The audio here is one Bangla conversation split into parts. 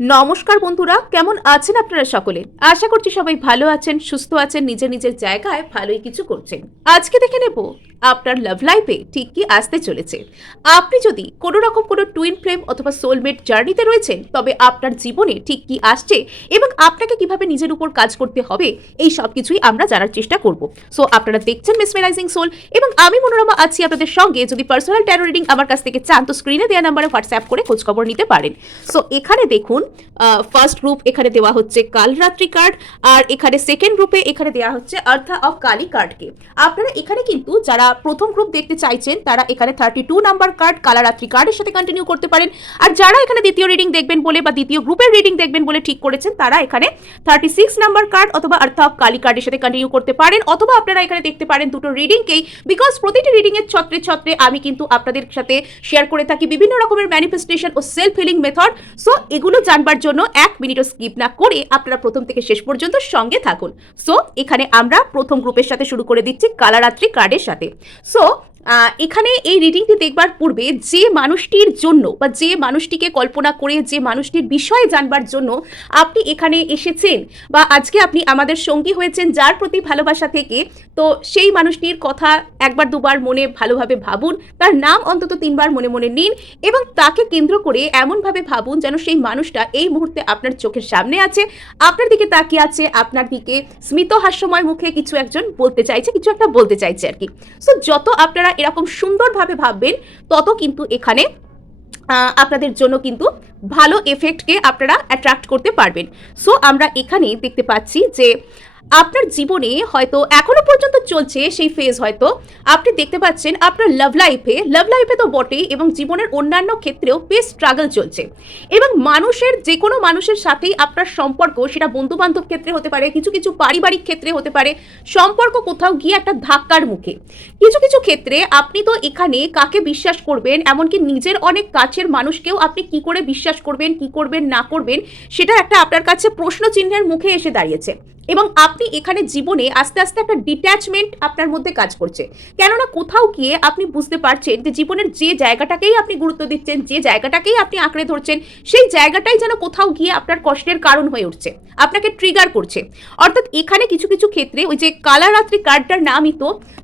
নমস্কার বন্ধুরা, কেমন আছেন আপনারা সকলে? আশা করছি সবাই ভালো আছেন, সুস্থ আছেন, নিজের নিজের জায়গায় ভালোই কিছু করছেন। আজকে দেখে নেব আপনার লাভ লাইফে ঠিক কি আসতে চলেছে। আপনি যদি কোনো রকম কোনো টুইন ফ্লেম অথবা সোলমেট জার্নিতে রয়েছেন, তবে আপনার জীবনে ঠিক কি আসছে এবং আপনাকে কিভাবে নিজের উপর কাজ করতে হবে, এই সব কিছুই আমরা জানার চেষ্টা করব। সো আপনারা দেখছেন মেসমেরাইজিং সোল এবং আমি মনোরমা আছি আপনাদের সঙ্গে। যদি পার্সোনাল ট্যারো রিডিং আমার কাছ থেকে চান তো স্ক্রিনে দেওয়া নাম্বারে হোয়াটসঅ্যাপ করে খোঁজখবর নিতে পারেন। সো এখানে দেখুন, ফার্স্ট গ্রুপ এখানে দেওয়া হচ্ছে কালরাত্রি কার্ড, আর এখানে সেকেন্ড গ্রুপে এখানে দেওয়া হচ্ছে আর্থা অফ কালী কার্ডকে। আপনারা এখানে কিন্তু যারা প্রথম গ্রুপ দেখতে চাইছেন তারা এখানে 32 নাম্বার কার্ড কালারাত্রি কার্ডের সাথে কন্টিনিউ করতে পারেন। আর যারা এখানে দ্বিতীয় রিডিং দেখবেন বলে বা দ্বিতীয় গ্রুপের রিডিং দেখবেন বলে ঠিক করেছেন, তারা এখানে 36 নাম্বার কার্ড অথবা আর্থা অফ কালী কার্ডের সাথে কন্টিনিউ করতে পারেন। অথবা আপনারা এখানে দেখতে পারেন দুটো রিডিংকেই, বিকজ প্রতিটি রিডিং এর ছত্রে ছত্রে আমি কিন্তু আপনাদের সাথে শেয়ার করে থাকি বিভিন্ন রকমের ম্যানিফেস্টেশন ও সেলফ হিলিং মেথড। সো এগুলো জানবার জন্য 1 মিনিটও স্কিপ না করে আপনারা প্রথম থেকে শেষ পর্যন্ত সঙ্গে থাকুন। সো এখানে আমরা প্রথম গ্রুপের সাথে শুরু করে দিচ্ছি কালারাত্রি কার্ডের সাথে। সো এখানে এই রিডিংটি দেখবার পূর্বে যে মানুষটির জন্য বা যে মানুষটিকে কল্পনা করে যে মানুষটির বিষয়ে জানবার জন্য আপনি এখানে এসেছেন বা আজকে আপনি আমাদের সঙ্গী হয়েছেন যার প্রতি ভালোবাসা থেকে, তো সেই মানুষটির কথা একবার দুবার মনে ভালোভাবে ভাবুন, তার নাম অন্তত 3 বার মনে মনে নিন এবং তাকে কেন্দ্র করে এমনভাবে ভাবুন যেন সেই মানুষটা এই মুহূর্তে আপনার চোখের সামনে আছে, আপনার দিকে তাকিয়ে আছে, আপনার দিকে স্মিত হাস্যময় মুখে কিছু একজন বলতে চাইছে, কিছু একটা বলতে চাইছে আর কি। সো যত আপনারা এরকম সুন্দরভাবে ভাববেন তত কিন্তু এখানে আপনাদের জন্য কিন্তু ভালো এফেক্টকে আপনারা অ্যাট্রাক্ট করতে পারবেন। সো আমরা এখানে দেখতে পাচ্ছি যে আপনার জীবনে হয়তো এখনো পর্যন্ত চলছে সেই ফেজ, হয়তো আপনি দেখতে পাচ্ছেন আপনার লাভ লাইফে তো বটেই এবং জীবনের অন্যান্য ক্ষেত্রেও বেশ স্ট্রাগল চলছে এবং যে কোনো মানুষের সাথেই আপনার সম্পর্ক, সেটা বন্ধু বান্ধব ক্ষেত্রে হতে পারে, কিছু কিছু পারিবারিক ক্ষেত্রে হতে পারে, সম্পর্ক কোথাও গিয়ে একটা ধাক্কার মুখে। কিছু কিছু ক্ষেত্রে আপনি তো এখানে কাকে বিশ্বাস করবেন, এমনকি নিজের অনেক কাছের মানুষকেও আপনি কি করে বিশ্বাস করবেন, কি করবেন না করবেন, সেটা একটা আপনার কাছে প্রশ্ন চিহ্নের মুখে এসে দাঁড়িয়েছে এবং আপনি এখানে জীবনে আস্তে আস্তে একটা ডিট্যাচমেন্ট আপনার মধ্যে কাজ করছে। কেননা কোথাও গিয়ে আপনি বুঝতে পারছেন যে জীবনের যে জায়গাটাকেই আপনি গুরুত্ব দিচ্ছেন, যে জায়গাটাকেই আপনি আঁকড়ে ধরছেন, সেই জায়গাটাই যেন কোথাও গিয়ে আপনার কষ্টের কারণ হয়ে উঠছে, আপনাকে ট্রিগার করছে। অর্থাৎ এখানে কিছু কিছু ক্ষেত্রে ওই যে কালারাত্রি কার্ডটার নামই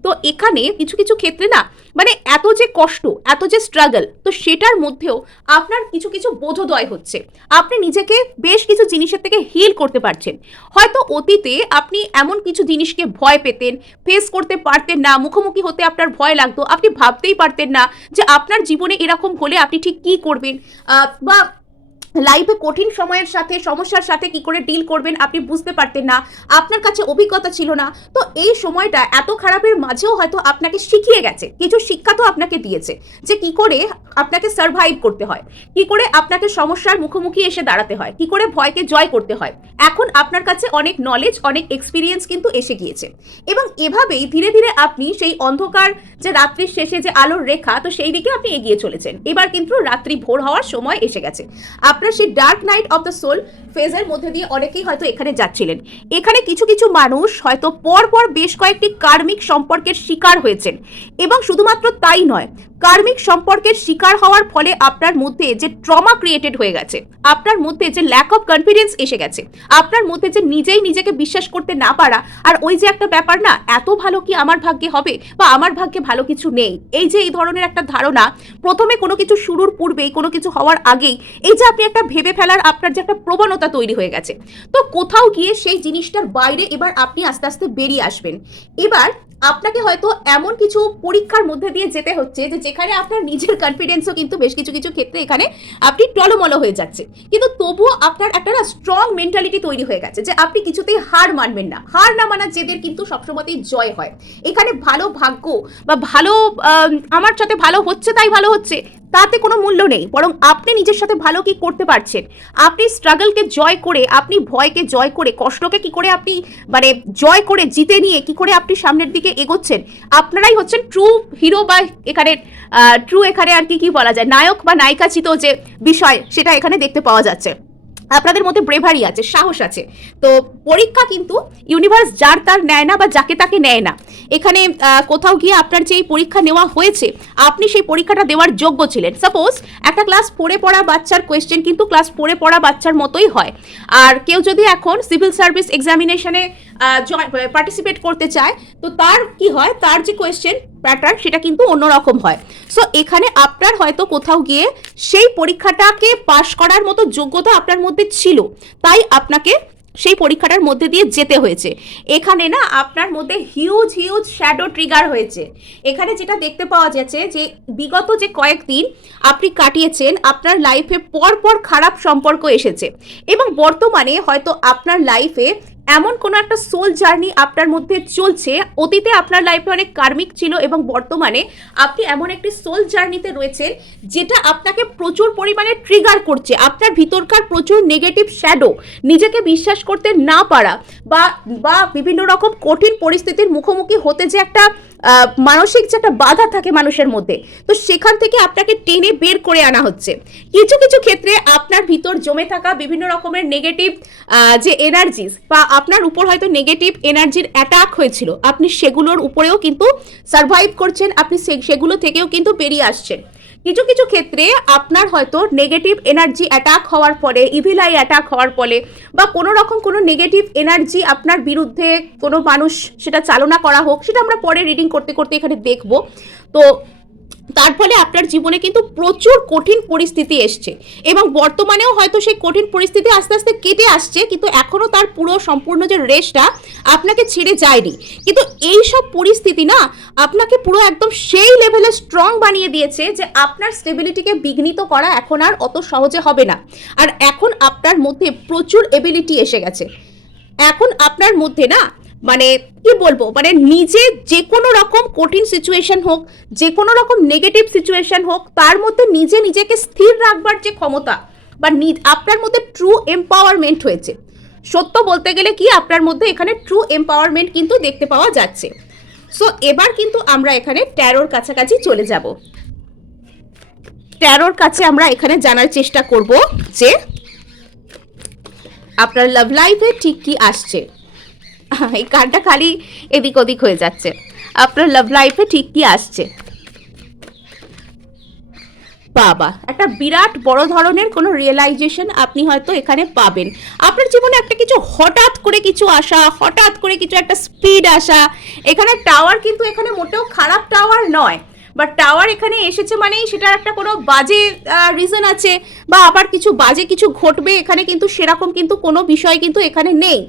তো এখানে কিছু কিছু ক্ষেত্রে না, মানে এত যে কষ্ট, এত যে স্ট্রাগল, তো সেটার মধ্যেও আপনার কিছু কিছু বোধোদয় হচ্ছে, আপনি নিজেকে বেশ কিছু জিনিসের থেকে হিল করতে পারছেন। হয়তো অতীতে আপনি এমন কিছু জিনিসকে ভয় পেতেন, ফেস করতে পারতেন না, মুখোমুখি হতে আপনার ভয় লাগতো, আপনি ভাবতেই পারতেন না যে আপনার জীবনে এরকম হলে আপনি ঠিক কী করবেন বা লাইফে কঠিন সময়ের সাথে, সমস্যার সাথে কি করে ডিল করবেন আপনি বুঝতে পারতেন না, আপনার কাছে অভিজ্ঞতা ছিল না। তো এই সময়টা এত খারাপের মাঝেও হয়তো আপনাকে শিখিয়ে গেছে, কিছু শিক্ষা তো আপনাকে দিয়েছে যে কি করে আপনাকে সার্ভাইভ করতে হয়, কি করে আপনাকে সমস্যার মুখোমুখি এসে দাঁড়াতে হয়, কি করে ভয়কে জয় করতে হয়। এখন আপনার কাছে অনেক নলেজ, অনেক এক্সপিরিয়েন্স কিন্তু এসে গিয়েছে এবং এভাবেই ধীরে ধীরে আপনি সেই অন্ধকার যে রাত্রির শেষে যে আলোর রেখা, তো সেই দিকে আপনি এগিয়ে চলেছেন। এবার কিন্তু রাত্রি ভোর হওয়ার সময় এসে গেছে। আপনার সেই dark night of the soul ফেজের মধ্যে দিয়ে অনেকেই হয়তো এখানে যাচ্ছিলেন। এখানে কিছু কিছু মানুষ হয়তো পরপর বেশ কয়েকটি কার্মিক সম্পর্কের শিকার হয়েছেন এবং শুধুমাত্র তাই নয়, কার্মিক সম্পর্কের শিকার হওয়ার ফলে আপনার মধ্যে যে ট্রমা ক্রিয়েটেড হয়ে গেছে, আপনার মধ্যে যে ল্যাক অফ কনফিডেন্স এসে গেছে, আপনার মধ্যে যে নিজেই নিজেকে বিশ্বাস করতে না পারা, আর ওই যে একটা ব্যাপার না, এত ভালো কি আমার ভাগ্যে হবে বা আমার ভাগ্যে ভালো কিছু নেই, এই যে এই ধরনের একটা ধারণা, প্রথমে কোনো কিছু শুরুর পূর্বেই, কোনো কিছু হওয়ার আগেই এই যে আপনি একটা ভেবে ফেলার আপনার যে একটা প্রবণতা তৈরি হয়ে গেছে, তো কোথাও গিয়ে সেই জিনিসটার বাইরে এবার আপনি আস্তে আস্তে বেরিয়ে আসবেন। এবার আপনাকে হয়তো এমন কিছু পরীক্ষার মধ্যে দিয়ে যেতে হচ্ছে যে যেখানে আপনার নিজের কনফিডেন্সও কিন্তু বেশ কিছু কিছু ক্ষেত্রে এখানে আপনি টলমলো হয়ে যাচ্ছে, কিন্তু তবুও আপনার একটা স্ট্রং মেন্টালিটি তৈরি হয়ে গেছে যে আপনি কিছুতেই হার মানবেন না। হার না মানার জেদের কিন্তু সবসময়তেই জয় হয়। এখানে ভালো ভাগ্য বা ভালো আমার সাথে ভালো হচ্ছে তাই ভালো হচ্ছে, তাতে কোনো মূল্য নেই, বরং আপনি নিজের সাথে ভালো কি করতে পারছেন, আপনি স্ট্রাগলকে জয় করে, আপনি ভয়কে জয় করে, কষ্টকে কি করে আপনি মানে জয় করে জিতে নিয়ে কি করে আপনি সামনের দিকে এগোচ্ছেন, আপনারাই হচ্ছেন ট্রু হিরো বা এখানে ট্রু এখানে আর কি বলা যায়, নায়ক বা নায়িকাচিত যে বিষয়, সেটা এখানে দেখতে পাওয়া যাচ্ছে। আপনাদের মধ্যে ব্রেভারি আছে, সাহস আছে। তো পরীক্ষা কিন্তু ইউনিভার্স যার তার নেয় না বা যাকে তাকে নেয় না। এখানে কোথাও গিয়ে আপনার যে পরীক্ষা নেওয়া হয়েছে আপনি সেই পরীক্ষাটা দেওয়ার যোগ্য ছিলেন। সাপোজ একটা ক্লাস 4-এ পড়া বাচ্চার কোয়েশ্চেন কিন্তু ক্লাস 4-এ পড়া বাচ্চার মতোই হয়। আর কেউ যদি এখন সিভিল সার্ভিস এক্সামিনেশনে পার্টিসিপেট করতে চায় তো তার কি হয়, তার যে কোয়েশ্চেন প্যাটার্ন সেটা কিন্তু অন্যরকম হয়। সো এখানে আপনার হয়তো কোথাও গিয়ে সেই পরীক্ষাটাকে পাশ করার মতো যোগ্যতা আপনার মধ্যে ছিল, তাই আপনাকে সেই পরীক্ষাটার মধ্যে দিয়ে যেতে হয়েছে। এখানে না আপনার মধ্যে হিউজ হিউজ শ্যাডো ট্রিগার হয়েছে। এখানে যেটা দেখতে পাওয়া যাচ্ছে যে বিগত যে কয়েকদিন আপনি কাটিয়েছেন আপনার লাইফে পরপর খারাপ সম্পর্ক এসেছে এবং বর্তমানে হয়তো আপনার লাইফে এমন কোনো একটা সোল জার্নি আপনার মধ্যে চলছে। অতীতে আপনার লাইফে অনেক কার্মিক ছিল এবং বর্তমানে আপনি এমন একটি সোল জার্নিতে রয়েছেন যেটা আপনাকে প্রচুর পরিমাণে ট্রিগার করছে। আপনার ভিতরকার প্রচুর নেগেটিভ শ্যাডো, নিজেকে বিশ্বাস করতে না পারা বা বিভিন্ন রকম কঠিন পরিস্থিতির মুখোমুখি হতে যে একটা মানসিক যে একটা বাধা থাকে মানুষের মধ্যে, তো সেখান থেকে আপনাকে টেনে বের করে আনা হচ্ছে। কিছু কিছু ক্ষেত্রে আপনার ভিতর জমে থাকা বিভিন্ন রকমের নেগেটিভ যে এনার্জিস বা আপনার উপর হয়তো নেগেটিভ এনার্জির অ্যাটাক হয়েছিল, আপনি সেগুলোর উপরেও কিন্তু সার্ভাইভ করছেন, আপনি সেগুলো থেকেও কিন্তু বেরিয়ে আসছেন। কিছু কিছু ক্ষেত্রে আপনার হয়তো নেগেটিভ এনার্জি অ্যাটাক হওয়ার ফলে, ইভিল আই অ্যাটাক হওয়ার ফলে বা কোনো রকম কোনো নেগেটিভ এনার্জি আপনার বিরুদ্ধে কোনো মানুষ সেটা চালনা করা হোক, সেটা আমরা পরে রিডিং করতে করতে এখানে দেখব। তো তার ফলে আপনার জীবনে কিন্তু প্রচুর কঠিন পরিস্থিতি এসছে এবং বর্তমানেও হয়তো সেই কঠিন পরিস্থিতি আস্তে আস্তে কেটে আসছে, কিন্তু এখনও তার পুরো সম্পূর্ণ যে রেশটা আপনাকে ছেড়ে যায়নি। কিন্তু এই সব পরিস্থিতি না আপনাকে পুরো একদম সেই লেভেলে স্ট্রং বানিয়ে দিয়েছে যে আপনার স্টেবিলিটিকে বিঘ্নিত করা এখন আর অত সহজে হবে না। আর এখন আপনার মধ্যে প্রচুর এবিলিটি এসে গেছে। এখন আপনার মধ্যে না মানে কি বলবো, মানে নিজে যে কোনো রকম কঠিন সিচুয়েশন হোক, যে কোনো রকম নেগেটিভ সিচুয়েশন হোক, তার মধ্যে নিজেকে স্থির রাখবার যে ক্ষমতা বা আপনার মধ্যে ট্রু এম্পাওয়ারমেন্ট হয়েছে। সত্য বলতে গেলে কি আপনার মধ্যে এখানে ট্রু এম্পাওয়ারমেন্ট কিন্তু দেখতে পাওয়া যাচ্ছে। সো এবার কিন্তু আমরা এখানে ট্যারোর কাছাকাছি চলে যাব। ট্যারোর কাছে আমরা এখানে জানার চেষ্টা করব যে আপনার লাভ লাইফে ঠিক কি আসছে। এই কার্ডটা খালি এদিক ওদিক হয়ে যাচ্ছে। আপনার লাভ লাইফে ঠিক কি আসছে। বাবা, একটা বিরাট বড় ধরনের কোনো রিয়েলাইজেশন আপনি হয়তো এখানে পাবেন। আপনার জীবনে একটা কিছু হঠাৎ করে কিছু আসা, হঠাৎ করে কিছু একটা স্পিড আসা। এখানে টাওয়ার কিন্তু এখানে মোটেও খারাপ টাওয়ার নয়, বাট টাওয়ার এখানে এসেছে মানেই সেটার একটা কোনো বাজে রিজন আছে বা আবার কিছু বাজে কিছু ঘটবে, এখানে কিন্তু সেরকম কিন্তু কোনো বিষয় কিন্তু এখানে নেই।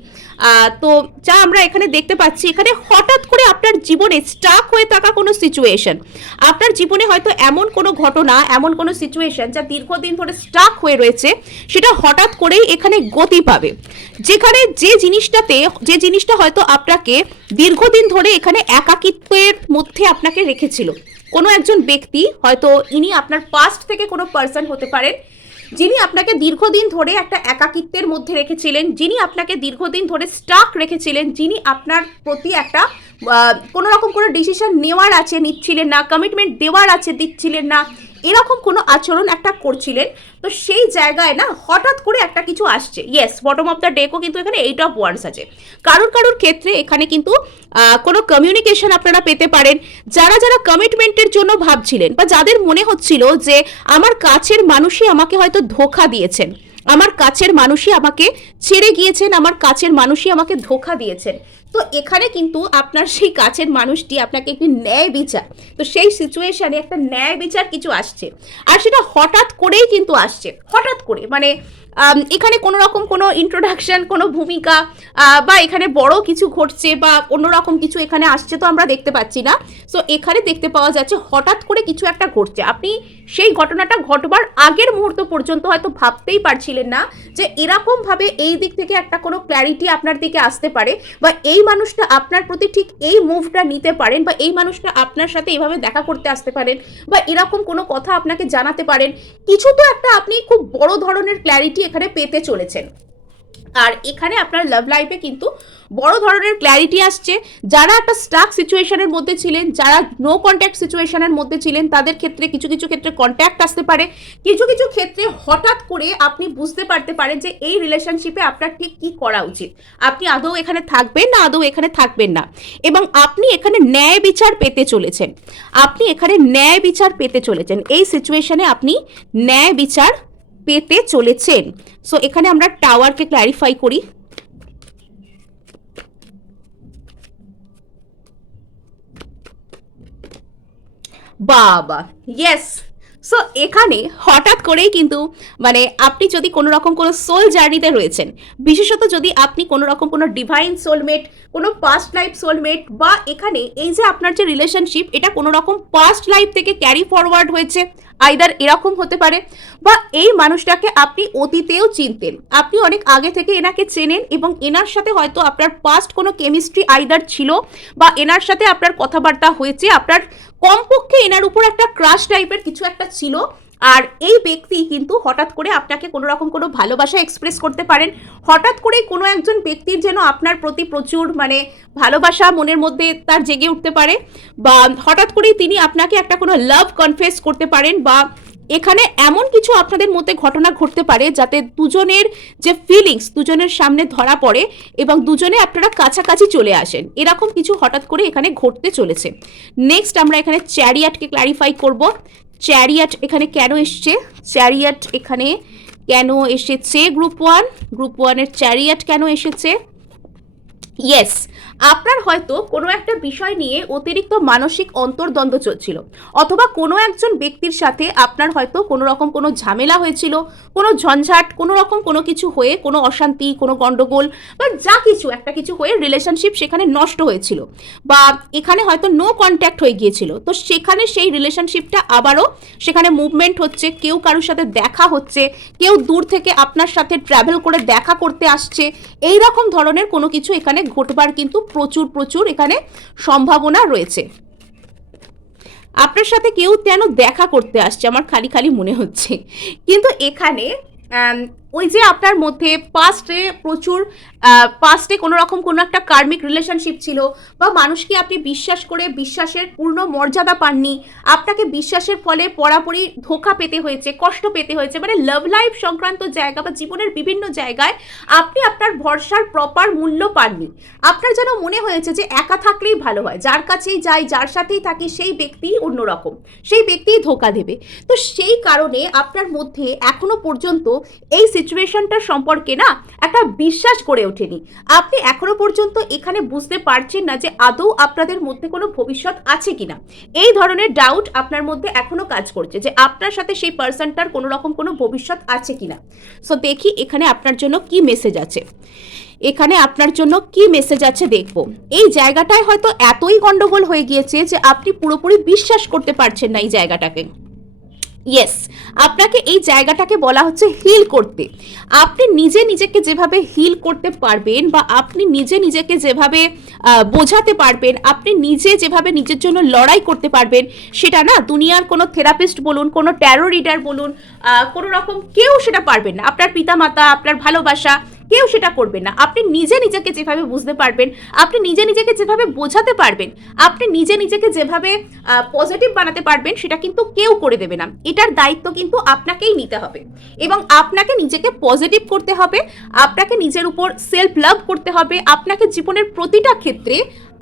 তো যা আমরা এখানে দেখতে পাচ্ছি, এখানে হঠাৎ করে আপনার জীবনে স্টাক হয়ে থাকা কোনো সিচুয়েশন, আপনার জীবনে হয়তো এমন কোনো ঘটনা, এমন কোনো সিচুয়েশন যা দীর্ঘদিন ধরে স্টাক হয়ে রয়েছে, সেটা হঠাৎ করেই এখানে গতি পাবে। যেখানে যে জিনিসটা হয়তো আপনাকে দীর্ঘদিন ধরে এখানে একাকিত্বের মধ্যে আপনাকে রেখেছিল। কোনো একজন ব্যক্তি, হয়তো ইনি আপনার পাস্ট থেকে কোনো পার্সন হতে পারেন, যিনি আপনাকে দীর্ঘদিন ধরে একটা একাকিত্বের মধ্যে রেখেছিলেন, যিনি আপনাকে দীর্ঘদিন ধরে স্টাক রেখেছিলেন, যিনি আপনার প্রতি একটা কোনো রকম কোনো ডিসিশন নেওয়ার আছে নিচ্ছিলেন না, কমিটমেন্ট দেওয়ার আছে দিচ্ছিলেন না, এরকম কোনো আচরণ একটা করছিলেন। তো সেই জায়গায় না হঠাৎ করে একটা কিছু আসছে। ইয়েস, বটম অফ দ্য ডেকও কিন্তু এখানে 8 অফ ওয়ান্ডস আছে। কারোর ক্ষেত্রে এখানে কিন্তু কোনো কমিউনিকেশন আপনারা পেতে পারেন। যারা কমিটমেন্টের জন্য ভাবছিলেন বা যাদের মনে হচ্ছিল যে আমার কাছের মানুষই আমাকে হয়তো ধোঁকা দিয়েছেন, আমার কাছের মানুষই আমাকে ছেড়ে গিয়েছেন, আমার কাছের মানুষই আমাকে ধোঁকা দিয়েছেন, তো এখানে কিন্তু আপনার সেই কাছের মানুষটি আপনাকে একটি ন্যায় বিচার, তো সেই সিচুয়েশনে একটা ন্যায় বিচার কিছু আসছে। আর সেটা হঠাৎ করেই কিন্তু আসছে, হঠাৎ করে, মানে এখানে কোনো রকম কোনো ইন্ট্রোডাকশন, কোনো ভূমিকা বা এখানে বড় কিছু ঘটছে বা অন্যরকম কিছু এখানে আসছে তো আমরা দেখতে পাচ্ছি না। সো এখানে দেখতে পাওয়া যাচ্ছে হঠাৎ করে কিছু একটা ঘটছে। আপনি সেই ঘটনাটা ঘটবার আগের মুহূর্ত পর্যন্ত হয়তো ভাবতেই পারছিলেন না যে এরকমভাবে এই দিক থেকে একটা কোনো ক্ল্যারিটি আপনার দিকে আসতে পারে, বা এই মানুষটা আপনার প্রতি ঠিক এই মুভটা নিতে পারেন, বা এই মানুষটা আপনার সাথে এইভাবে দেখা করতে আসতে পারেন, বা এরকম কোনো কথা আপনাকে জানাতে পারেন। কিছু তো একটা আপনি খুব বড় ধরনের ক্ল্যারিটি এখানে পেতে চলেছেন। আর এখানে আপনার লাভ লাইফে কিন্তু বড় ধরনের ক্ল্যারিটি আসছে। যারা একটা স্টাক সিচুয়েশনের মধ্যে ছিলেন, যারা নো কন্ট্যাক্ট সিচুয়েশনের মধ্যে ছিলেন, তাদের ক্ষেত্রে কিছু কিছু ক্ষেত্রে কন্ট্যাক্ট আসতে পারে। কিছু কিছু ক্ষেত্রে হঠাৎ করে আপনি বুঝতে পারতে পারেন যে এই রিলেশনশিপে আপনার ঠিক কী করা উচিত। আপনি আদৌ এখানে থাকবেন না আদৌ এখানে থাকবেন না, এবং আপনি এখানে ন্যায় বিচার পেতে চলেছেন। আপনি এখানে ন্যায় বিচার পেতে চলেছেন। এই সিচুয়েশনে আপনি ন্যায় বিচার পেতে চলেছেন। সো এখানে আমরা টাওয়ারকে ক্ল্যারিফাই করি। বাবা, ইয়েস। সো এখানে হঠাৎ করেই কিন্তু মানে আপনি যদি কোনো রকম কোনো সোল জার্নিতে রয়েছেন, বিশেষত যদি আপনি কোনো রকম কোনো ডিভাইন সোলমেট, কোনো পাস্ট লাইফ সোলমেট, বা এখানে এই যে আপনার যে রিলেশনশিপ এটা কোনো রকম পাস্ট লাইফ থেকে ক্যারি ফরওয়ার্ড হয়েছে, আইদার এরকম হতে পারে, বা এই মানুষটাকে আপনি অতীতেও চিনতেন, আপনি অনেক আগে থেকে এনাকে চেনেন এবং এনার সাথে হয়তো আপনার পাস্ট কোনো কেমিস্ট্রি আইদার ছিল, বা এনার সাথে আপনার কথাবার্তা হয়েছে, আপনার কমপক্ষে এনার উপর একটা ক্রাশ টাইপের কিছু একটা ছিল। আর এই ব্যক্তি কিন্তু হঠাৎ করে আপনাকে কোনো রকম কোনো ভালোবাসা এক্সপ্রেস করতে পারেন। হঠাৎ করে কোনো একজন ব্যক্তির যেন আপনার প্রতি প্রচুর মানে ভালোবাসা মনের মধ্যে তার জেগে উঠতে পারে, বা হঠাৎ করেই তিনি আপনাকে একটা কোনো লাভ কনফেস করতে পারেন, বা এখানে এমন কিছু আপনাদের মধ্যে ঘটনা ঘটতে পারে যাতে দুজনের যে ফিলিংস দুজনের সামনে ধরা পড়ে এবং দুজনে আপনারা কাছাকাছি চলে আসেন, এরকম কিছু হঠাৎ করে এখানে ঘটতে চলেছে। নেক্সট আমরা এখানে চ্যারিয়াটকে ক্ল্যারিফাই করব। চ্যারিয়াট এখানে কেন এসছে, চ্যারিয়াট এখানে কেন এসেছে, গ্রুপ ওয়ানের চ্যারিয়াট কেন এসেছে? ইয়েস, আপনার হয়তো কোনো একটা বিষয় নিয়ে অতিরিক্ত মানসিক অন্তর্দ্বন্দ্ব চলছিল, অথবা কোনো একজন ব্যক্তির সাথে আপনার হয়তো কোনো রকম কোনো ঝামেলা হয়েছিল, কোনো ঝঞ্ঝাট, কোনো রকম কোনো কিছু হয়ে, কোনো অশান্তি, কোনো গন্ডগোল, বা যা কিছু একটা কিছু হয়ে রিলেশনশিপ সেখানে নষ্ট হয়েছিল, বা এখানে হয়তো নো কন্ট্যাক্ট হয়ে গিয়েছিল। তো সেখানে সেই রিলেশনশিপটা আবারও সেখানে মুভমেন্ট হচ্ছে, কেউ কারোর সাথে দেখা হচ্ছে, কেউ দূর থেকে আপনার সাথে ট্রাভেল করে দেখা করতে আসছে, এই রকম ধরনের কোনো কিছু এখানে ঘটবার কিন্তু প্রচুর প্রচুর এখানে সম্ভাবনা রয়েছে। আপনার সাথে কেউ যেন দেখা করতে আসছে আমার খালি খালি মনে হচ্ছে, কিন্তু এখানে ওই যে আপনার মধ্যে পাস্টে কোনো রকম কোনো একটা কার্মিক রিলেশনশিপ ছিল, বা মানুষকে আপনি বিশ্বাস করে বিশ্বাসের পূর্ণ মর্যাদা পাননি, আপনাকে বিশ্বাসের ফলে পরাপরই ধোঁকা পেতে হয়েছে, কষ্ট পেতে হয়েছে, মানে লাভ লাইফ সংক্রান্ত জায়গা বা জীবনের বিভিন্ন জায়গায় আপনি আপনার ভরসার প্রপার মূল্য পাননি। আপনার যেন মনে হয়েছে যে একা থাকলেই ভালো হয়, যার কাছেই যাই, যার সাথেই থাকি, সেই ব্যক্তিই অন্যরকম, সেই ব্যক্তিই ধোঁকা দেবে। তো সেই কারণে আপনার মধ্যে এখনো পর্যন্ত এই সিচুয়েশনটার সম্পর্কে না একটা বিশ্বাস গড়ে ওঠেনি। আপনি এখনো পর্যন্ত এখানে বুঝতে পারছেন না যে আদৌ আপনাদের মধ্যে কোনো ভবিষ্যৎ আছে কিনা। এই ধরনের ডাউট আপনার মধ্যে এখনো কাজ করছে যে আপনার সাথে সেই পার্সনটার কোনো রকম কোনো ভবিষ্যৎ আছে কিনা। সো দেখি এখানে আপনার জন্য কি মেসেজ আছে, এখানে আপনার জন্য কি মেসেজ আছে দেখব। এই জায়গাটায় হয়তো এতই গন্ডগোল হয়ে গিয়েছে যে আপনি পুরোপুরি বিশ্বাস করতে পারছেন না এই জায়গাটাকে। ইয়েস, আপনাকে এই জায়গাটাকে বলা হচ্ছে হিল করতে। আপনি নিজে নিজেকে যেভাবে হিল করতে পারবেন, বা আপনি নিজে নিজেকে যেভাবে বোঝাতে পারবেন, আপনি নিজে যেভাবে নিজের জন্য লড়াই করতে পারবেন, সেটা না দুনিয়ার কোনো থেরাপিস্ট বলুন, কোনো ট্যারো রিডার বলুন, কোনো রকম কেউ সেটা পারবেন না। আপনার পিতামাতা, আপনার ভালোবাসা, কেউ সেটা করবে না। আপনি নিজে নিজেকে যেভাবে বুঝতে পারবেন, আপনি নিজে নিজেকে যেভাবে বোঝাতে পারবেন, আপনি নিজে নিজেকে যেভাবে পজিটিভ বানাতে পারবেন, সেটা কিন্তু কেউ করে দেবে না। এটার দায়িত্ব কিন্তু আপনাকেই নিতে হবে, এবং আপনাকে নিজেকে পজিটিভ করতে হবে, আপনাকে নিজের উপর সেলফ লাভ করতে হবে। আপনাকে জীবনের প্রতিটা ক্ষেত্রে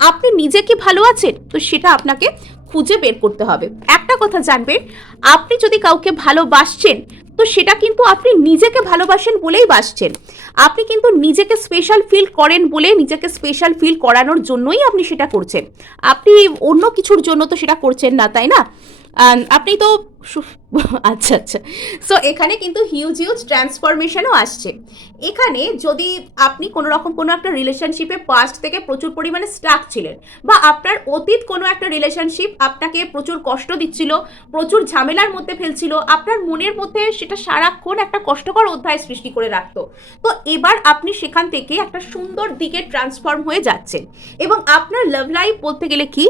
আপনি নিজে কি ভালো আছেন, তো সেটা আপনাকে খুঁজে বের করতে হবে। একটা কথা জানবেন, আপনি যদি কাউকে ভালোবাসছেন, তো সেটা কিন্তু আপনি নিজেকে ভালোবাসেন বলেই বাসছেন। আপনি কিন্তু নিজেকে স্পেশাল ফিল করেন বলে, নিজেকে স্পেশাল ফিল করানোর জন্যই আপনি সেটা করছেন। আপনি অন্য কিছুর জন্য তো সেটা করছেন না, তাই না? আপনি তো আচ্ছা আচ্ছা। সো এখানে কিন্তু হিউজ ট্রান্সফরমেশনও আসছে। এখানে যদি আপনি কোনো রকম কোনো একটা রিলেশনশিপে পাস্ট থেকে প্রচুর পরিমাণে স্টাক ছিলেন, বা আপনার অতীত কোনো একটা রিলেশনশিপ আপনাকে প্রচুর কষ্ট দিচ্ছিল, প্রচুর ঝামেলার মধ্যে ফেলছিল, আপনার মনের মধ্যে সেটা সারাক্ষণ একটা কষ্টকর অধ্যায় সৃষ্টি করে রাখতো, তো এবার আপনি সেখান থেকে একটা সুন্দর দিকে ট্রান্সফর্ম হয়ে যাচ্ছেন। এবং আপনার লাভ লাইফ বলতে গেলে কি,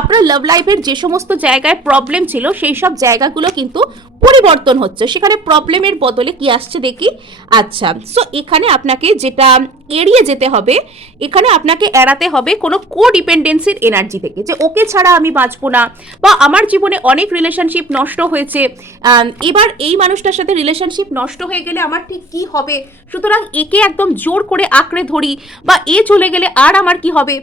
আপনার লাভ লাইফের যে সমস্ত জায়গায় প্রবলেম ছিল, সেই সব জায়গাগুলো জায়গাগুলো কিন্তু পরিবর্তন হচ্ছে, সেখানে প্রবলেমের বদলে কি আসছে দেখি। আচ্ছা, সো এখানে আপনাকে যেটা এড়িয়ে যেতে হবে, এখানে আপনাকে এড়াতে হবে কোনো কোডিপেন্ডেন্সির এনার্জি থেকে, যে ওকে ছাড়া আমি বাঁচবো না, বা আমার জীবনে অনেক রিলেশনশিপ নষ্ট হয়েছে, এবার এই মানুষটার সাথে রিলেশনশিপ নষ্ট হয়ে গেলে আমার ঠিক কি হবে, সুতরাং একে একদম জোর করে আঁকড়ে ধরি, বা এ চলে গেলে আর আমার কি হবে,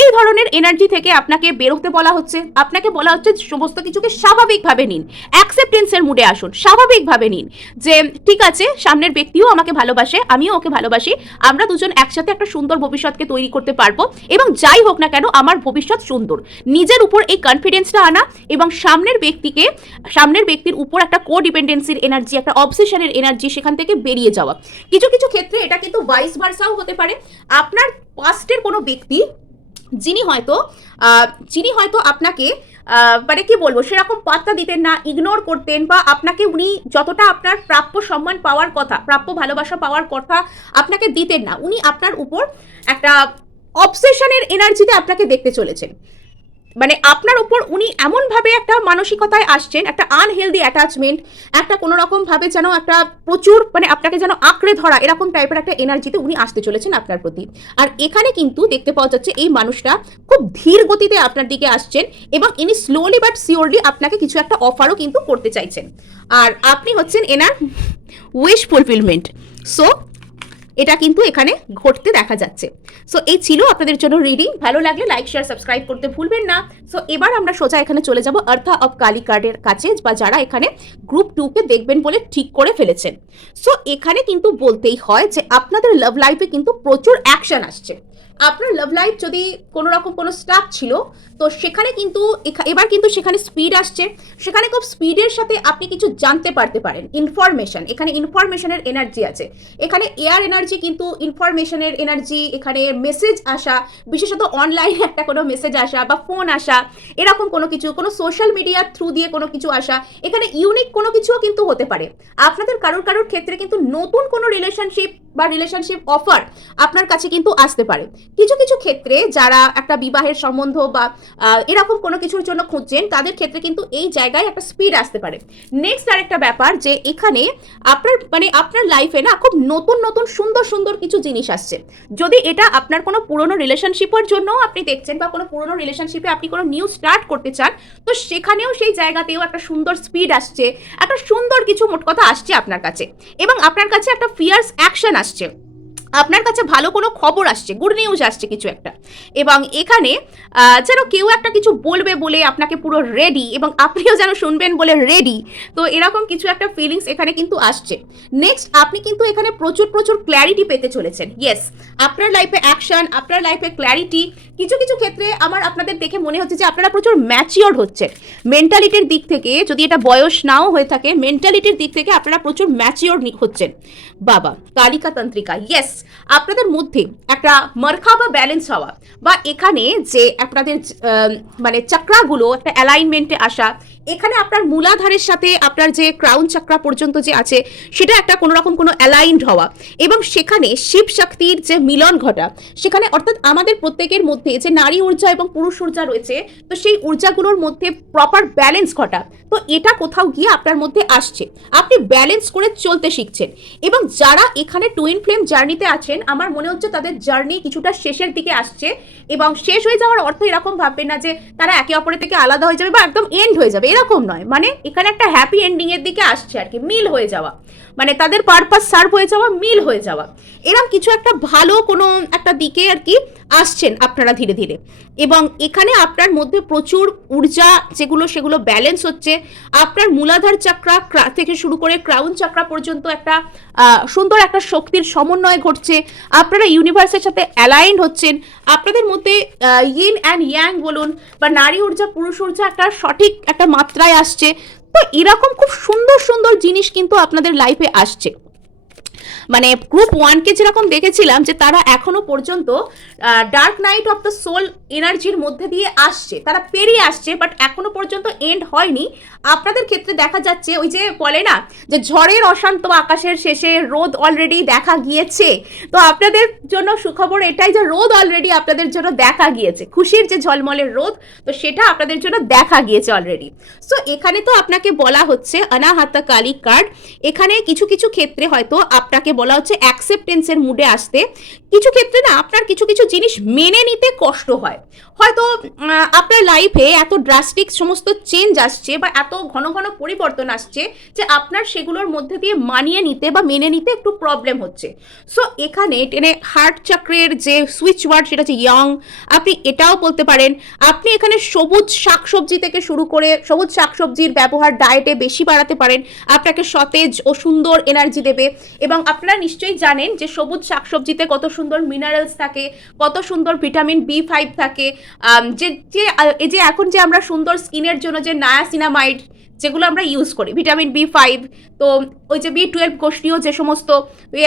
এই ধরনের এনার্জি থেকে আপনাকে বেরোতে বলা হচ্ছে। আপনাকে বলা হচ্ছে সমস্ত কিছুকে স্বাভাবিকভাবে নিন, অ্যাকসেপ্টেন্সের মুডে আসুন, স্বাভাবিকভাবে নিন যে ঠিক আছে, সামনের ব্যক্তিও আমাকে ভালোবাসে, আমিও ওকে ভালোবাসি, আমরা দুজন একসাথে একটা সুন্দর ভবিষ্যৎকে তৈরি করতে পারবো, এবং যাই হোক না কেন আমার ভবিষ্যৎ সুন্দর। নিজের উপর এই কনফিডেন্সটা আনা, এবং সামনের ব্যক্তির উপর একটা কোডিপেন্ডেন্সির এনার্জি, একটা অবসেশনের এনার্জি, সেখান থেকে বেরিয়ে যাওয়া। কিছু কিছু ক্ষেত্রে এটা কিন্তু ভাইস ভার্সাও হতে পারে। আপনার পাস্টের কোনো ব্যক্তি যিনি হয়তো আপনাকে মানে কি বলবো, সেরকম পাত্তা দিতেন না, ইগনোর করতেন, বা আপনাকে উনি যতটা আপনার প্রাপ্য সম্মান পাওয়ার কথা, প্রাপ্য ভালোবাসা পাওয়ার কথা আপনাকে দিতেন না, উনি আপনার উপর একটা অবসেশনের এনার্জিতে আপনাকে দেখতে চলেছেন। মানে আপনার উপর উনি এমনভাবে একটা মানসিকতায় আসছেন, একটা আনহেলদি অ্যাটাচমেন্ট, একটা কোনো রকমভাবে যেন একটা প্রচুর মানে আপনাকে যেন আঁকড়ে ধরা, এরকম টাইপের একটা এনার্জিতে উনি আসতে চলেছেন আপনার প্রতি। আর এখানে কিন্তু দেখতে পাওয়া যাচ্ছে এই মানুষটা খুব ধীর গতিতে আপনার দিকে আসছেন, এবং ইনি স্লোলি বাট সিওরলি আপনাকে কিছু একটা অফারও কিন্তু করতে চাইছেন, আর আপনি হচ্ছেন এনার উইশ ফুলফিলমেন্ট। সো এটা কিন্তু এখানে ঘটতে দেখা যাচ্ছে। সো এই ছিল আপনাদের জন্য রিডিং। ভালো লাগলে লাইক শেয়ার সাবস্ক্রাইব করতে ভুলবেন না। সো এবার আমরা সোজা এখানে চলে যাব আর্থা অফ কালী কার্ডের কাছে, বা যারা এখানে গ্রুপ 2 কে দেখবেন বলে ঠিক করে ফেলেছেন। সো এখানে কিন্তু বলতেই হয় যে আপনাদের লাভ লাইফে কিন্তু প্রচুর অ্যাকশন আসছে। আপনার লাভ লাইফ যদি কোনো রকম কোনো স্টাক ছিল, তো সেখানে কিন্তু এবার কিন্তু সেখানে স্পিড আসছে, সেখানে খুব স্পিডের সাথে আপনি কিছু জানতে পারতে পারেন, ইনফরমেশন, এখানে ইনফরমেশনের এনার্জি আছে, এখানে এয়ার এনার্জি কিন্তু ইনফরমেশনের এনার্জি, এখানে মেসেজ আসা, বিশেষত অনলাইনে একটা কোনো মেসেজ আসা বা ফোন আসা, এরকম কোনো কিছু, কোনো সোশ্যাল মিডিয়ার থ্রু দিয়ে কোনো কিছু আসা, এখানে ইউনিক কোনো কিছুও কিন্তু হতে পারে। আপনাদের কারোর ক্ষেত্রে কিন্তু নতুন কোনো রিলেশনশিপ অফার আপনার কাছে কিন্তু আসতে পারে। কিছু কিছু ক্ষেত্রে যারা একটা বিবাহের সম্বন্ধ বা এরকম কোনো কিছুর জন্য খুঁজছেন, তাদের ক্ষেত্রে কিন্তু এই জায়গায় একটা স্পিড আসতে পারে। নেক্সট আরেকটা ব্যাপার, যে এখানে আপনার লাইফে না খুব নতুন নতুন সুন্দর সুন্দর কিছু জিনিস আসছে। যদি এটা আপনার কোনো পুরনো রিলেশনশিপের জন্য আপনি দেখছেন, বা কোনো পুরনো রিলেশনশিপে আপনি কোনো নিউ স্টার্ট করতে চান, তো সেখানেও সেই জায়গাতেও একটা সুন্দর স্পিড আসছে, একটা সুন্দর কিছু মোট কথা আসছে আপনার কাছে, এবং আপনার কাছে একটা ফিয়ার্স অ্যাকশন আসছে, আপনার কাছে ভালো কোনো খবর আসছে, গুড নিউজ আসছে কিছু একটা, এবং এখানে যেন কেউ একটা কিছু বলবে বলে আপনাকে পুরো রেডি, এবং আপনিও যেন শুনবেন বলে রেডি, তো এরকম কিছু একটা ফিলিংস এখানে কিন্তু আসছে। নেক্সট আপনি কিন্তু এখানে প্রচুর প্রচুর ক্ল্যারিটি পেতে চলেছেন। ইয়েস, আপনার লাইফে অ্যাকশন, আপনার লাইফে ক্ল্যারিটি। কিছু কিছু ক্ষেত্রে আপনাদের দেখে মনে হচ্ছে যে আপনারা প্রচুর ম্যাচিওর হচ্ছেন মেন্টালিটির দিক থেকে, যদি এটা বয়স নাও হয়ে থাকে, মেন্টালিটির দিক থেকে আপনারা প্রচুর ম্যাচিওর হচ্ছেন। বাবা কালিকা তন্ত্রিকা, ইয়েস, আপনাদের মধ্যে একটা মার্খা বা ব্যালেন্স হওয়া, বা এখানে যে আপনাদের মানে চক্রাগুলো একটা অ্যালাইনমেন্টে আসা, এখানে আপনার মূলাধারের সাথে আপনার যে ক্রাউন চক্রা পর্যন্ত যে আছে, সেটা একটা কোনো রকম কোনো অ্যালাইনড হওয়া, এবং সেখানে শিব শক্তির যে মিলন ঘটা, সেখানে অর্থাৎ আমাদের প্রত্যেকের মধ্যে যে নারী ঊর্জা এবং পুরুষ ঊর্জা রয়েছে, তো সেই ঊর্জাগুলোর মধ্যে প্রপার ব্যালেন্স ঘটা, তো এটা কোথাও গিয়ে আপনার মধ্যে আসছে, আপনি ব্যালেন্স করে চলতে শিখছেন। এবং যারা এখানে টুইন ফ্লেম জার্নিতে আছেন, আমার মনে হচ্ছে তাদের জার্নি কিছুটা শেষের দিকে আসছে, এবং শেষ হয়ে যাওয়ার অর্থ এরকম ভাববেন না যে তারা একে অপরের থেকে আলাদা হয়ে যাবে বা একদম এন্ড হয়ে যাবে, এরকম নয়। মানে এখানে একটা হ্যাপি এন্ডিং এর দিকে আসছে আর কি, মিল হয়ে যাওয়া, মানে তাদের পারপাস সার্ভ হয়ে যাওয়া, মিল হয়ে যাওয়া, এরকম কিছু একটা ভালো কোনো একটা দিকে আর কি আসছেন আপনারা ধীরে ধীরে। এবং এখানে আপনার মধ্যে প্রচুর ঊর্জা সেগুলো ব্যালেন্স হচ্ছে। আপনার মূলাধার চক্রা থেকে শুরু করে ক্রাউন চক্রা পর্যন্ত একটা সুন্দর একটা শক্তির সমন্বয় ঘটছে, আপনারা ইউনিভার্সের সাথে অ্যালাইন্ড হচ্ছেন, আপনাদের মধ্যে ইন অ্যান্ড ইয়াং বলুন, বা নারী ঊর্জা পুরুষ ঊর্জা একটা সঠিক একটা মাত্রায় আসছে। তো এরকম খুব সুন্দর সুন্দর জিনিস কিন্তু আপনাদের লাইফে আসছে। মানে গ্রুপ 1কে যেরকম দেখেছিলাম যে তারা এখনো পর্যন্ত dark night of the soul এনার্জির মধ্যে দিয়ে আসছে, তারা পেরিয়ে আসছে, বাট এখনো পর্যন্ত এন্ড হয়নি। আপনাদের ক্ষেত্রে দেখা যাচ্ছে ওই যে বলে না যে ঝড়ের অশান্ত আকাশের শেষে রোদ অলরেডি দেখা গিয়েছে। তো আপনাদের জন্য সুখবর এটাই যে রোদ অলরেডি আপনাদের জন্য দেখা গিয়েছে, খুশির যে ঝলমলের রোদ, তো সেটা আপনাদের জন্য দেখা গিয়েছে অলরেডি। সো এখানে তো আপনাকে বলা হচ্ছে অনাহাতা কালী কার্ড, এখানে কিছু কিছু ক্ষেত্রে হয়তো আপনাকে বলা হচ্ছে অ্যাকসেপ্টেন্সের মুডে আসতে। কিছু ক্ষেত্রে না আপনার কিছু কিছু জিনিস মেনে নিতে কষ্ট হয়, হয়তো আপনার লাইফে এত ড্রাস্টিক সমস্ত চেঞ্জ আসছে বা এত ঘন ঘন পরিবর্তন আসছে যে আপনার সেগুলোর মধ্যে দিয়ে মানিয়ে নিতে বা মেনে নিতে একটু প্রবলেম হচ্ছে। সো এখানে টেনে হার্ট চক্রের যে সুইচ ওয়ার্ড সেটা হচ্ছে ইয়ং, আপনি এটাও বলতে পারেন। আপনি এখানে সবুজ শাকসবজি থেকে শুরু করে সবুজ শাকসবজির ব্যবহার ডায়েটে বেশি বাড়াতে পারেন, আপনাকে সতেজ ও সুন্দর এনার্জি দেবে। এবং আপনারা নিশ্চয়ই জানেন যে সবুজ শাকসবজিতে কত সুন্দর মিনারেলস থাকে, কত সুন্দর ভিটামিন B5 থাকে। যে এই যে এখন যে আমরা সুন্দর স্কিনের জন্য যে নায়াসিনামাইড যেগুলো আমরা ইউজ করি, ভিটামিন B5, তো ওই যে B12 কোষীয় যে সমস্ত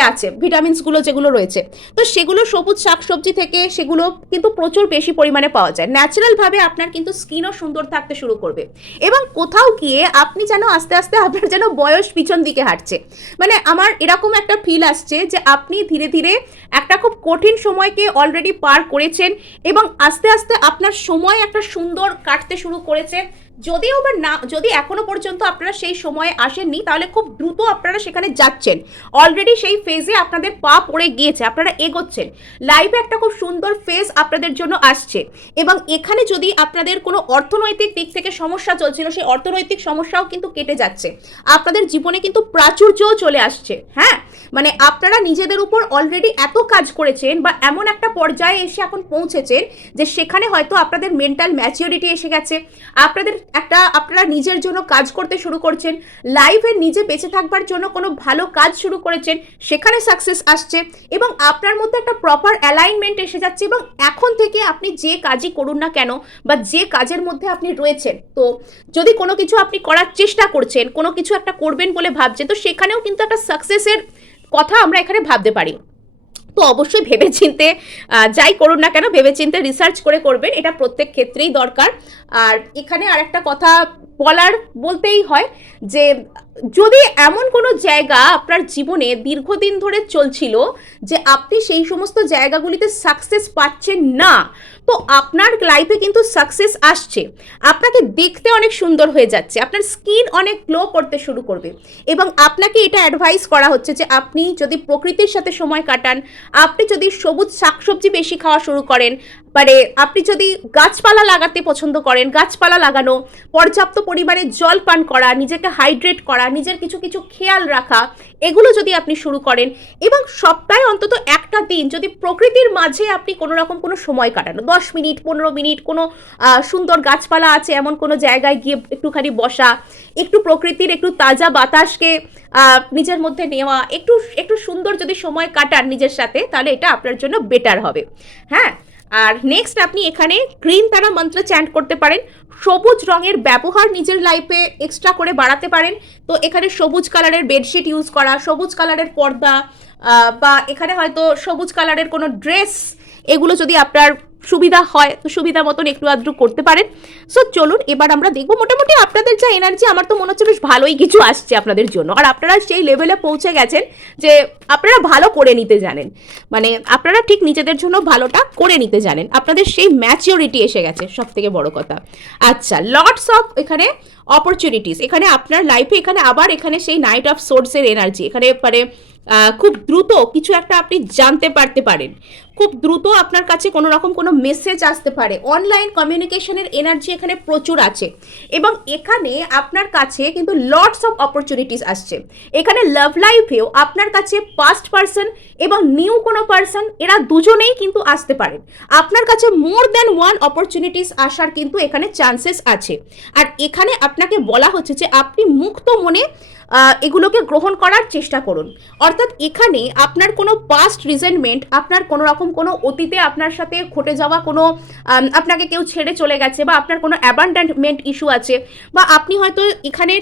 আছে ভিটামিনসগুলো যেগুলো রয়েছে, তো সেগুলো সবুজ শাকসবজি থেকে সেগুলো কিন্তু প্রচুর বেশি পরিমাণে পাওয়া যায়। ন্যাচারালভাবে আপনার কিন্তু স্কিনও সুন্দর থাকতে শুরু করবে। এবং কোথাও গিয়ে আপনি যেন আস্তে আস্তে আপনার যেন বয়স পিছন দিকে হাঁটছে, মানে আমার এরকম একটা ফিল আসছে যে আপনি ধীরে ধীরে একটা খুব কঠিন সময়কে অলরেডি পার করেছেন এবং আস্তে আস্তে আপনার সময় একটা সুন্দর কাটতে শুরু করেছে। যদিও বা না, যদি এখনো পর্যন্ত আপনারা সেই সময়ে আসেননি, তাহলে খুব দ্রুত আপনারা সেখানে যাচ্ছেন, অলরেডি সেই ফেজে আপনাদের পা পড়ে গিয়েছে, আপনারা এগোচ্ছেন, লাইফে একটা খুব সুন্দর ফেজ আপনাদের জন্য আসছে। এবং এখানে যদি আপনাদের কোনো অর্থনৈতিক দিক থেকে সমস্যা চলছিল, সেই অর্থনৈতিক সমস্যাও কিন্তু কেটে যাচ্ছে, আপনাদের জীবনে কিন্তু প্রাচুর্যও চলে আসছে। হ্যাঁ, মানে আপনারা নিজেদের উপর অলরেডি এত কাজ করেছেন বা এমন একটা পর্যায়ে এসে এখন পৌঁছেছেন যে সেখানে হয়তো আপনাদের মেন্টাল ম্যাচিউরিটি এসে গেছে, আপনারা নিজের জন্য কাজ করতে শুরু করছেন, লাইফে নিজে বেঁচে থাকবার জন্য কোনো ভালো কাজ শুরু করেছেন, সেখানে সাকসেস আসছে এবং আপনার মধ্যে একটা প্রপার অ্যালাইনমেন্ট এসে যাচ্ছে। এবং এখন থেকে আপনি যে কাজই করুন না কেন বা যে কাজের মধ্যে আপনি রয়েছেন, তো যদি কোনো কিছু আপনি করার চেষ্টা করছেন, কোনো কিছু একটা করবেন বলে ভাবছেন, তো সেখানেও কিন্তু একটা সাকসেসের কথা আমরা এখানে ভাবতে পারি। তো অবশ্যই ভেবেচিন্তে যাই করুন না কেন ভেবেচিন্তে রিসার্চ করে করবেন, এটা প্রত্যেক ক্ষেত্রেই দরকার। আর এখানে আরেকটা কথা বলতেই হয় যে যদি এমন কোনো জায়গা আপনার জীবনে দীর্ঘদিন ধরে চলছিল যে আপনি সেই সমস্ত জায়গাগুলিতে সাকসেস পাচ্ছেন না, তো আপনার লাইফে কিন্তু সাকসেস আসছে, আপনাকে দেখতে অনেক সুন্দর হয়ে যাচ্ছে, আপনার স্কিন অনেক গ্লো করতে শুরু করবে। এবং আপনাকে এটা অ্যাডভাইস করা হচ্ছে যে আপনি যদি প্রকৃতির সাথে সময় কাটান, আপনি যদি সবুজ শাকসবজি বেশি খাওয়া শুরু করেন, মানে আপনি যদি গাছপালা লাগাতে পছন্দ করেন, গাছপালা লাগানো, পর্যাপ্ত পরিমাণে জল পান করা, নিজেকে হাইড্রেট করা, নিজের কিছু কিছু খেয়াল রাখা, এগুলো যদি আপনি শুরু করেন এবং সপ্তাহে অন্তত একটা দিন যদি প্রকৃতির মাঝে আপনি কোনো রকম কোনো সময় কাটানো, 10 মিনিট 15 মিনিট কোনো সুন্দর গাছপালা আছে এমন কোনো জায়গায় গিয়ে একটুখানি বসা, একটু প্রকৃতির একটু তাজা বাতাসকে নিজের মধ্যে নেওয়া, একটু একটু সুন্দর যদি সময় কাটান নিজের সাথে, তাহলে এটা আপনার জন্য বেটার হবে। হ্যাঁ, আর নেক্সট আপনি এখানে গ্রিন তারা মন্ত্র চ্যান্ট করতে পারেন, সবুজ রঙের ব্যবহার নিজের লাইফে এক্সট্রা করে বাড়াতে পারেন। তো এখানে সবুজ কালারের বেডশিট ইউজ করা, সবুজ কালারের পর্দা, বা এখানে হয়তো সবুজ কালারের কোনো ড্রেস, এগুলো যদি আপনার সুবিধা হয় তো সুবিধা মতন একটু আধটু করতে পারেন। সো চলুন এবার আমরা দেখবো মোটামুটি আপনাদের যা এনার্জি, আমার তো মনে হচ্ছে বেশ ভালোই কিছু আসছে আপনাদের জন্য। আর আপনারা সেই লেভেলে পৌঁছে গেছেন যে আপনারা ভালো করে নিতে জানেন, মানে আপনারা ঠিক নিজেদের জন্য ভালোটা করে নিতে জানেন, আপনাদের সেই ম্যাচিওরিটি এসে গেছে, সব থেকে বড় কথা। আচ্ছা, লটস অফ এখানে অপরচুনিটিস, এখানে আপনার লাইফে এখানে আবার এখানে সেই নাইট অফ সোর্সের এনার্জি, এখানে মানে খুব দ্রুত কিছু একটা আপনি জানতে পারতে পারেন, খুব দ্রুত আপনার কাছে কোনো রকম কোনো মেসেজ আসতে পারে, অনলাইন কমিউনিকেশনের এনার্জি এখানে প্রচুর আছে। এবং এখানে আপনার কাছে কিন্তু লটস অফ অপরচুনিটিস আসছে। এখানে লাভ লাইফেও আপনার কাছে পাস্ট পার্সন এবং নিউ কোনো পার্সন, এরা দুজনেই কিন্তু আসতে পারেন, আপনার কাছে মোর দ্যান ওয়ান অপরচুনিটিস আসার কিন্তু এখানে চান্সেস আছে। আর এখানে আপনাকে বলা হচ্ছে যে আপনি মুক্ত মনে এগুলোকে গ্রহণ করার চেষ্টা করুন। অর্থাৎ এখানে আপনার কোনো পাস্ট রিজেন্টমেন্ট, আপনার কোনো রকম কোনো অতীতে আপনার সাথে ঘটে যাওয়া কোনো আপনাকে কেউ ছেড়ে চলে গেছে, বা আপনার কোনো অ্যাবান্ডনমেন্ট ইস্যু আছে, বা আপনি হয়তো এখানে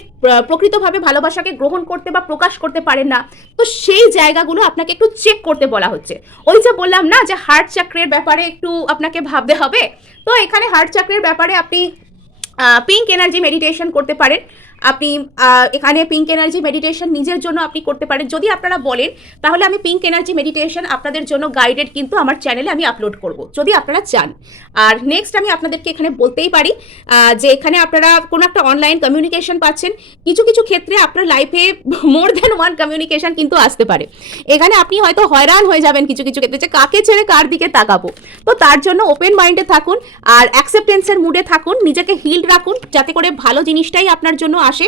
প্রকৃতভাবে ভালোবাসাকে গ্রহণ করতে বা প্রকাশ করতে পারেন না, তো সেই জায়গাগুলো আপনাকে একটু চেক করতে বলা হচ্ছে। ওই যে বললাম না যে হার্ট চক্রের ব্যাপারে একটু আপনাকে ভাবতে হবে, তো এখানে হার্ট চক্রের ব্যাপারে আপনি পিঙ্ক এনার্জি মেডিটেশন করতে পারেন। আপনি এখানে পিঙ্ক এনার্জি মেডিটেশন নিজের জন্য আপনি করতে পারেন। যদি আপনারা বলেন তাহলে আমি পিঙ্ক এনার্জি মেডিটেশন আপনাদের জন্য গাইডেড কিন্তু আমার চ্যানেলে আমি আপলোড করব, যদি আপনারা চান। আর নেক্সট আমি আপনাদেরকে এখানে বলতেই পারি যে এখানে আপনারা কোনো একটা অনলাইন কমিউনিকেশন পাচ্ছেন। কিছু কিছু ক্ষেত্রে আপনার লাইফে মোর দ্যান ওয়ান কমিউনিকেশন কিন্তু আসতে পারে। এখানে আপনি হয়তো হয়রান হয়ে যাবেন কিছু কিছু ক্ষেত্রে, যে কাকে ছেড়ে কার দিকে তাকাবো। তো তার জন্য ওপেন মাইন্ডে থাকুন আর অ্যাকসেপ্টেন্সের মুডে থাকুন, নিজেকে হিল্ড রাখুন যাতে করে ভালো জিনিসটাই আপনার জন্য আসে।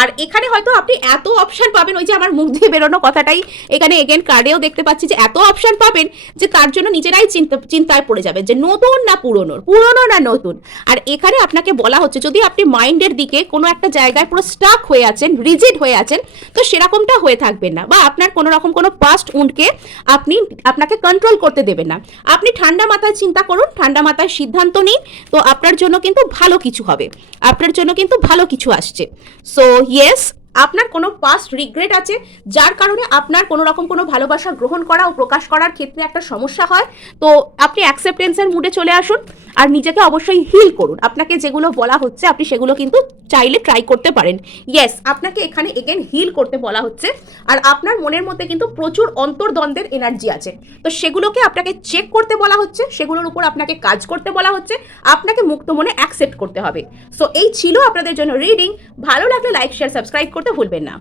আর এখানে হয়তো আপনি এত অপশন পাবেন, ওই যে আমার মুখ দিয়ে বেরোনো কথাটাই এখানে এগেন কার্ডেও দেখতে পাচ্ছি, যে এত অপশন পাবেন যে তার জন্য নিজেরাই চিন্তায় পড়ে যাবেন যে নতুন না পুরনো, পুরনো না নতুন। আর এখানে আপনাকে বলা হচ্ছে যদি আপনি মাইন্ডের দিকে কোনো একটা জায়গায় পুরো স্টাক হয়ে আছেন, রিজিড হয়ে আছেন, তো সেরকমটা হয়ে থাকবেন না, বা আপনার কোনো রকম কোনো পাস্ট উন্ডকে আপনাকে কন্ট্রোল করতে দেবেন না। আপনি ঠান্ডা মাথায় চিন্তা করুন, ঠান্ডা মাথায় সিদ্ধান্ত নিন, তো আপনার জন্য কিন্তু ভালো কিছু হবে, আপনার জন্য কিন্তু ভালো কিছু আসছে। সো ইয়েস, আপনার কোনো পাস্ট রিগ্রেট আছে যার কারণে আপনার কোনো রকম কোনো ভালোবাসা গ্রহণ করা ও প্রকাশ করার ক্ষেত্রে একটা সমস্যা হয়, তো আপনি অ্যাকসেপ্টেন্সের মুডে চলে আসুন আর নিজেকে অবশ্যই হিল করুন। আপনাকে যেগুলো বলা হচ্ছে আপনি সেগুলো কিন্তু চাইলে ট্রাই করতে পারেন। ইয়েস, আপনাকে এখানে এগেন হিল করতে বলা হচ্ছে। আর আপনার মনের মধ্যে কিন্তু প্রচুর অন্তর্দ্বন্দ্বের এনার্জি আছে, তো সেগুলোকে আপনাকে চেক করতে বলা হচ্ছে, সেগুলোর উপর আপনাকে কাজ করতে বলা হচ্ছে, আপনাকে মুক্ত মনে অ্যাকসেপ্ট করতে হবে। সো এই ছিল আপনাদের জন্য রিডিং। ভালো লাগলে লাইক, শেয়ার, সাবস্ক্রাইব করতে ভুলবেন না।